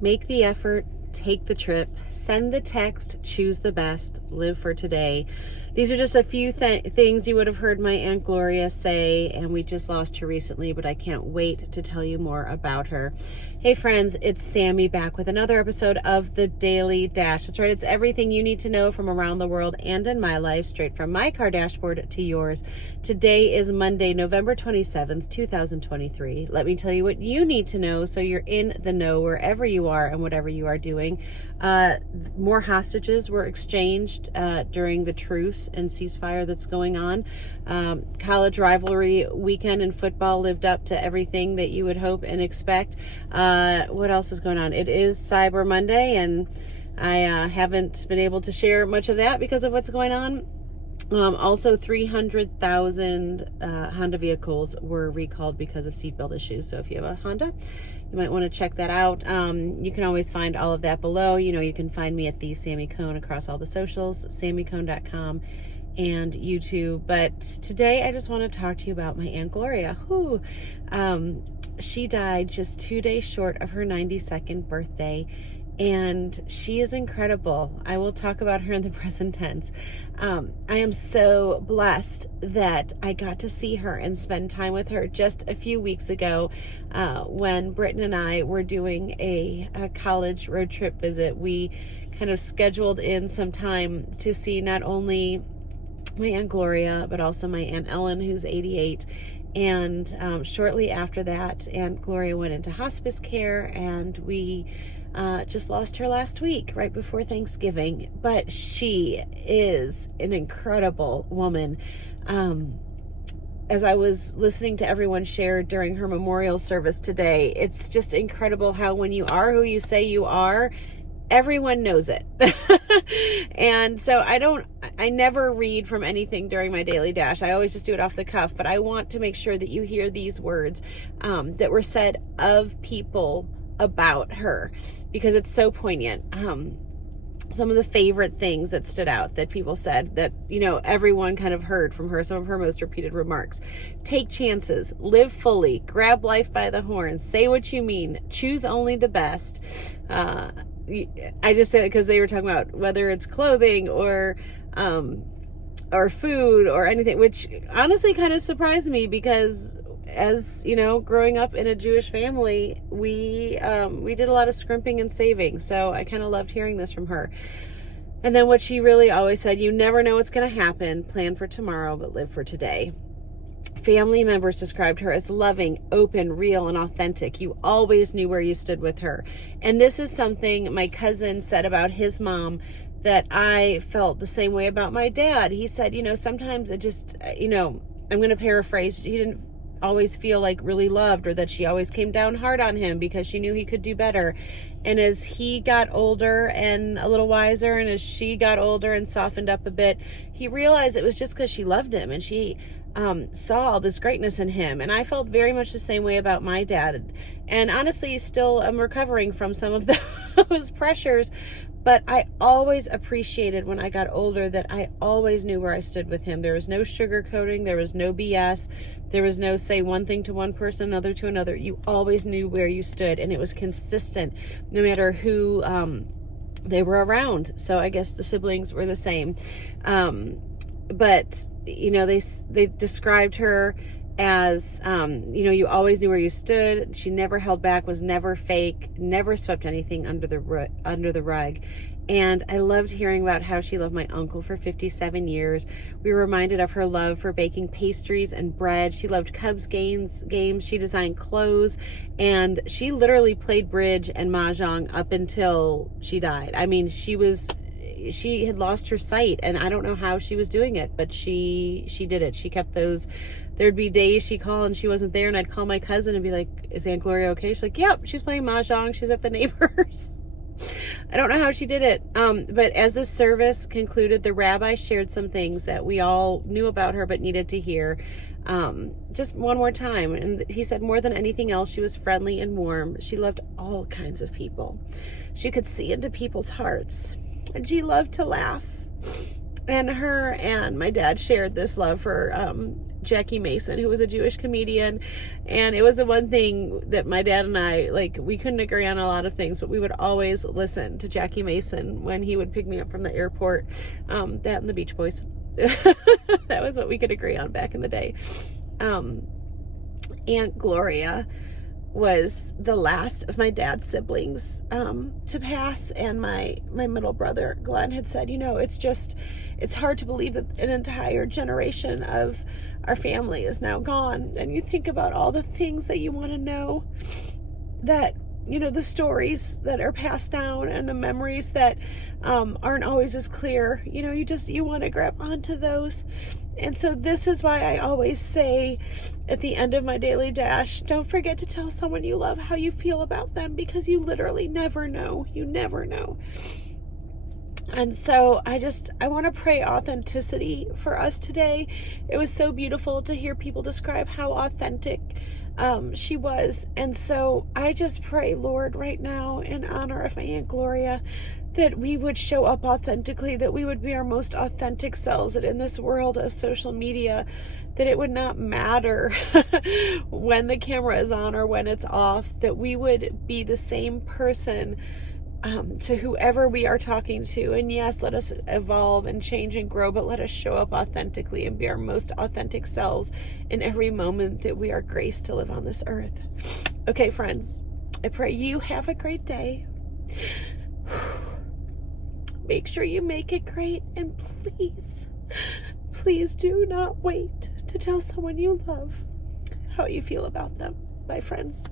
Make the effort, take the trip, send the text, choose the best, live for today. These are just a few things you would have heard my Aunt Gloria say, and we just lost her recently, but I can't wait to tell you more about her. Hey friends, it's Sammy back with another episode of The Daily Dash. That's right, it's everything you need to know from around the world and in my life, straight from my car dashboard to yours. Today is Monday, November 27th, 2023. Let me tell you what you need to know so you're in the know wherever you are and whatever you are doing. More hostages were exchanged during the truce and ceasefire that's going on. College rivalry weekend in football lived up to everything that you would hope and expect. What else is going on? It is Cyber Monday, and I haven't been able to share much of that because of what's going on. Also, 300,000 Honda vehicles were recalled because of seatbelt issues. So if you have a Honda, you might want to check that out. You can always find all of that below. You can find me at the Sammy Cone across all the socials, sammycone.com and YouTube. But today I just want to talk to you about my Aunt Gloria, who she died just 2 days short of her 92nd birthday. And she is incredible. I will talk about her in the present tense. I am so blessed that I got to see her and spend time with her just a few weeks ago when Britton and I were doing a college road trip visit. We kind of scheduled in some time to see not only my Aunt Gloria, but also my Aunt Ellen, who's 88. And shortly after that, Aunt Gloria went into hospice care, and we just lost her last week, right before Thanksgiving. But she is an incredible woman. As I was listening to everyone share during her memorial service today, it's just incredible how when you are who you say you are, everyone knows it. And so I never read from anything during my daily dash. I always just do it off the cuff, but I want to make sure that you hear these words that were said of people about her, because it's so poignant. Some of the favorite things that stood out that people said that, everyone kind of heard from her, some of her most repeated remarks: take chances, live fully, grab life by the horns, say what you mean, choose only the best. I just say that because they were talking about whether it's clothing or food or anything, which honestly kind of surprised me, because as growing up in a Jewish family, we did a lot of scrimping and saving. So I kind of loved hearing this from her. And then what she really always said: you never know what's going to happen. Plan for tomorrow, but live for today. Family members described her as loving, open, real, and authentic. You always knew where you stood with her. And this is something my cousin said about his mom that I felt the same way about my dad. He said, sometimes it just, I'm going to paraphrase, he didn't always feel like really loved, or that she always came down hard on him because she knew he could do better. And as he got older and a little wiser, and as she got older and softened up a bit, he realized it was just because she loved him, and she saw all this greatness in him. And I felt very much the same way about my dad. And honestly, still am recovering from some of those pressures. But I always appreciated when I got older that I always knew where I stood with him. There was no sugarcoating. There was no BS. There was no say one thing to one person, another to another. You always knew where you stood, and it was consistent no matter who they were around. So I guess the siblings were the same. But, they described her as, you always knew where you stood. She never held back, was never fake, never swept anything under the rug. And I loved hearing about how she loved my uncle for 57 years. We were reminded of her love for baking pastries and bread. She loved Cubs games. She designed clothes, and she literally played bridge and mahjong up until she died. I mean, she had lost her sight, and I don't know how she was doing it, but she did it. She kept those. There'd be days she'd call and she wasn't there, and I'd call my cousin and be like, is Aunt Gloria okay? She's like, yep, she's playing mahjong. She's at the neighbors. I don't know how she did it. But as this service concluded, the rabbi shared some things that we all knew about her but needed to hear just one more time. And he said, more than anything else, she was friendly and warm. She loved all kinds of people. She could see into people's hearts, and she loved to laugh. And her and my dad shared this love for Jackie Mason, who was a Jewish comedian. And it was the one thing that my dad and I, like, we couldn't agree on a lot of things, but we would always listen to Jackie Mason when he would pick me up from the airport. That and the Beach Boys. That was what we could agree on back in the day. Aunt Gloria was the last of my dad's siblings to pass, and my middle brother Glenn had said, it's hard to believe that an entire generation of our family is now gone. And you think about all the things that you want to know, that the stories that are passed down and the memories that aren't always as clear. You want to grab onto those. And so this is why I always say at the end of my daily dash, don't forget to tell someone you love how you feel about them, because you literally never know. You never know. And so I want to pray authenticity for us today. It was so beautiful to hear people describe how authentic she was. And so I just pray, Lord, right now, in honor of my Aunt Gloria, that we would show up authentically, that we would be our most authentic selves, that in this world of social media, that it would not matter when the camera is on or when it's off, that we would be the same person to whoever we are talking to. And yes, let us evolve and change and grow, but let us show up authentically and be our most authentic selves in every moment that we are graced to live on this earth. Okay, friends, I pray you have a great day. Make sure you make it great, and please do not wait to tell someone you love how you feel about them. Bye, friends.